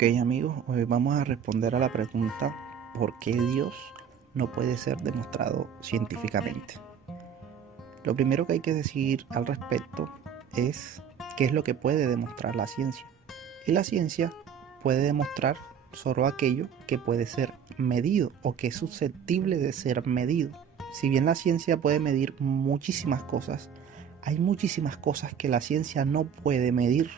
Ok, amigos, hoy vamos a responder a la pregunta ¿por qué Dios no puede ser demostrado científicamente? Lo primero que hay que decir al respecto es qué es lo que puede demostrar la ciencia. Y la ciencia puede demostrar solo aquello que puede ser medido o que es susceptible de ser medido. Si bien la ciencia puede medir muchísimas cosas, hay muchísimas cosas que la ciencia no puede medir.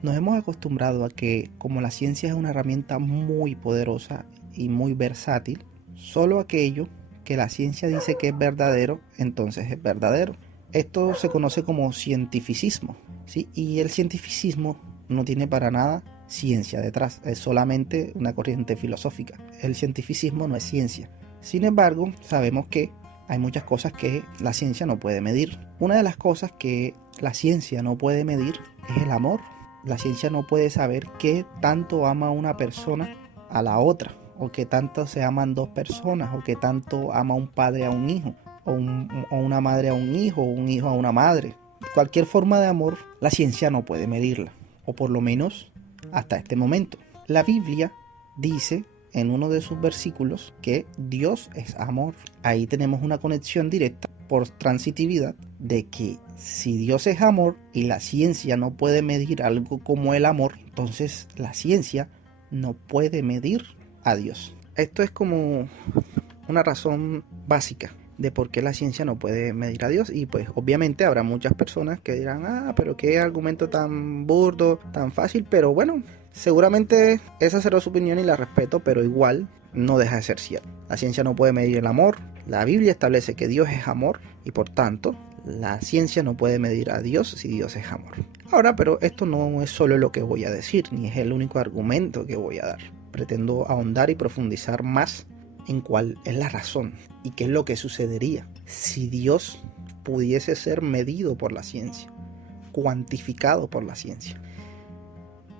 Nos hemos acostumbrado a que, como la ciencia es una herramienta muy poderosa y muy versátil, solo aquello que la ciencia dice que es verdadero, entonces es verdadero. Esto se conoce como cientificismo, ¿sí? Y el cientificismo no tiene para nada ciencia detrás, es solamente una corriente filosófica. El cientificismo no es ciencia. Sin embargo, sabemos que hay muchas cosas que la ciencia no puede medir. Una de las cosas que la ciencia no puede medir es el amor. La ciencia no puede saber qué tanto ama una persona a la otra, o qué tanto se aman dos personas, o qué tanto ama un padre a un hijo, o una madre a un hijo, o un hijo a una madre. Cualquier forma de amor, la ciencia no puede medirla, o por lo menos hasta este momento. La Biblia dice en uno de sus versículos que Dios es amor. Ahí tenemos una conexión directa por transitividad de que si Dios es amor y la ciencia no puede medir algo como el amor, entonces la ciencia no puede medir a Dios. Esto es como una razón básica de por qué la ciencia no puede medir a Dios. Y pues obviamente habrá muchas personas que dirán, pero qué argumento tan burdo, tan fácil. Pero bueno, seguramente esa será su opinión y la respeto, pero igual no deja de ser cierto. La ciencia no puede medir el amor. La Biblia establece que Dios es amor y por tanto la ciencia no puede medir a Dios si Dios es amor. Ahora, pero esto no es solo lo que voy a decir, ni es el único argumento que voy a dar. Pretendo ahondar y profundizar más en cuál es la razón y qué es lo que sucedería si Dios pudiese ser medido por la ciencia, cuantificado por la ciencia.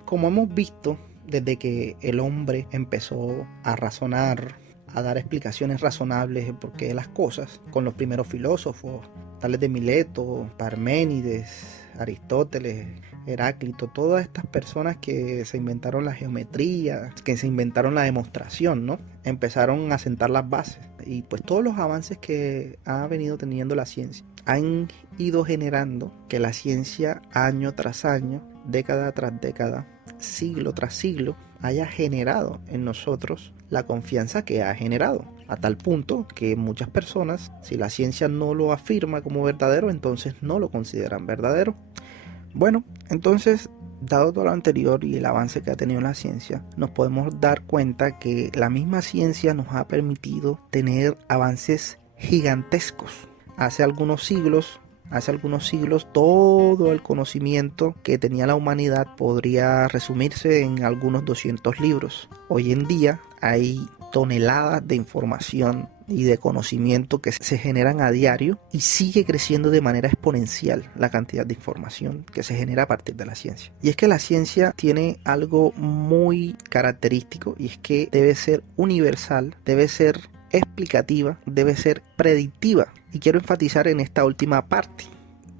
Como hemos visto, desde que el hombre empezó a razonar, a dar explicaciones razonables de por qué las cosas, con los primeros filósofos, tales de Mileto, Parménides, Aristóteles, Heráclito, todas estas personas que se inventaron la geometría, que se inventaron la demostración, ¿no? Empezaron a sentar las bases. Y pues todos los avances que ha venido teniendo la ciencia han ido generando que la ciencia año tras año, década tras década, siglo tras siglo, haya generado en nosotros la confianza que ha generado, a tal punto que muchas personas, si la ciencia no lo afirma como verdadero, entonces no lo consideran verdadero. Bueno, entonces, dado todo lo anterior y el avance que ha tenido la ciencia, nos podemos dar cuenta que la misma ciencia nos ha permitido tener avances gigantescos. Hace algunos siglos, todo el conocimiento que tenía la humanidad podría resumirse en algunos 200 libros. Hoy en día hay toneladas de información y de conocimiento que se generan a diario y sigue creciendo de manera exponencial la cantidad de información que se genera a partir de la ciencia. Y es que la ciencia tiene algo muy característico y es que debe ser universal, debe ser explicativa, debe ser predictiva. Y quiero enfatizar en esta última parte.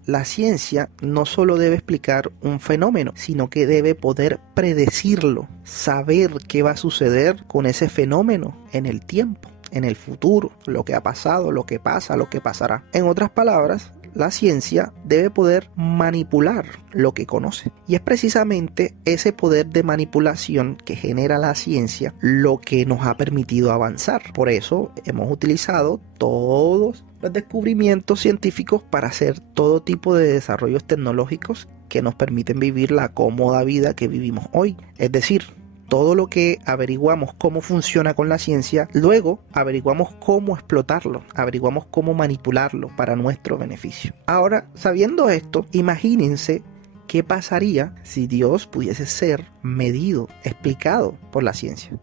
La ciencia no solo debe explicar un fenómeno, sino que debe poder predecirlo, saber qué va a suceder con ese fenómeno en el tiempo, en el futuro, lo que ha pasado, lo que pasa, lo que pasará. En otras palabras, la ciencia debe poder manipular lo que conoce. Y es precisamente ese poder de manipulación que genera la ciencia lo que nos ha permitido avanzar. Por eso hemos utilizado todos los descubrimientos científicos para hacer todo tipo de desarrollos tecnológicos que nos permiten vivir la cómoda vida que vivimos hoy. Es decir, todo lo que averiguamos cómo funciona con la ciencia, luego averiguamos cómo explotarlo, averiguamos cómo manipularlo para nuestro beneficio. Ahora, sabiendo esto, imagínense qué pasaría si Dios pudiese ser medido, explicado por la ciencia.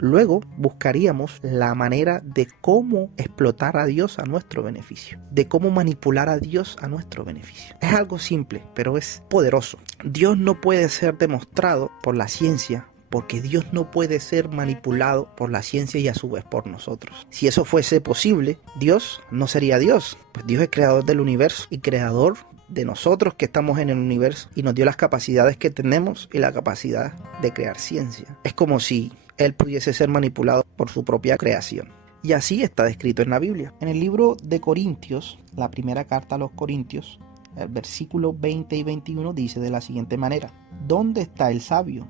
Luego buscaríamos la manera de cómo explotar a Dios a nuestro beneficio, de cómo manipular a Dios a nuestro beneficio. Es algo simple, pero es poderoso. Dios no puede ser demostrado por la ciencia, porque Dios no puede ser manipulado por la ciencia y a su vez por nosotros. Si eso fuese posible, Dios no sería Dios, pues Dios es creador del universo y creador de nosotros que estamos en el universo y nos dio las capacidades que tenemos y la capacidad de crear ciencia. Es como si Él pudiese ser manipulado por su propia creación. Y así está descrito en la Biblia. En el libro de Corintios, la primera carta a los Corintios, el versículo 20 y 21 dice de la siguiente manera: ¿Dónde está el sabio?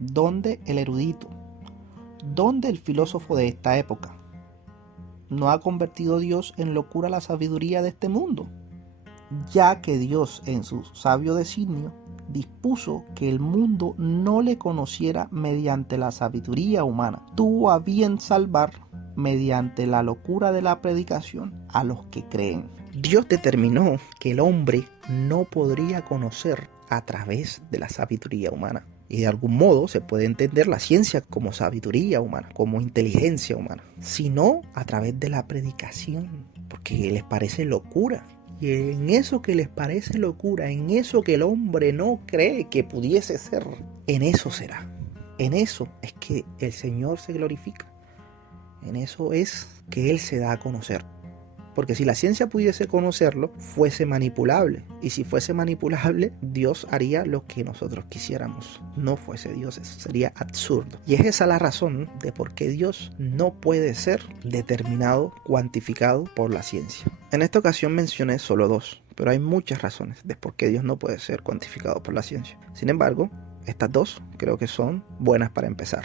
¿Dónde el erudito? ¿Dónde el filósofo de esta época? ¿No ha convertido Dios en locura la sabiduría de este mundo? Ya que Dios en su sabio designio dispuso que el mundo no le conociera mediante la sabiduría humana, tuvo a bien salvar mediante la locura de la predicación a los que creen. Dios determinó que el hombre no podría conocer a través de la sabiduría humana. Y de algún modo se puede entender la ciencia como sabiduría humana, como inteligencia humana, sino a través de la predicación, porque les parece locura. Y en eso que les parece locura, en eso que el hombre no cree que pudiese ser, en eso será. En eso es que el Señor se glorifica. En eso es que Él se da a conocer. Porque si la ciencia pudiese conocerlo, fuese manipulable. Y si fuese manipulable, Dios haría lo que nosotros quisiéramos. No fuese Dios, eso sería absurdo. Y es esa la razón de por qué Dios no puede ser determinado, cuantificado por la ciencia. En esta ocasión mencioné solo dos, pero hay muchas razones de por qué Dios no puede ser cuantificado por la ciencia. Sin embargo, estas dos creo que son buenas para empezar.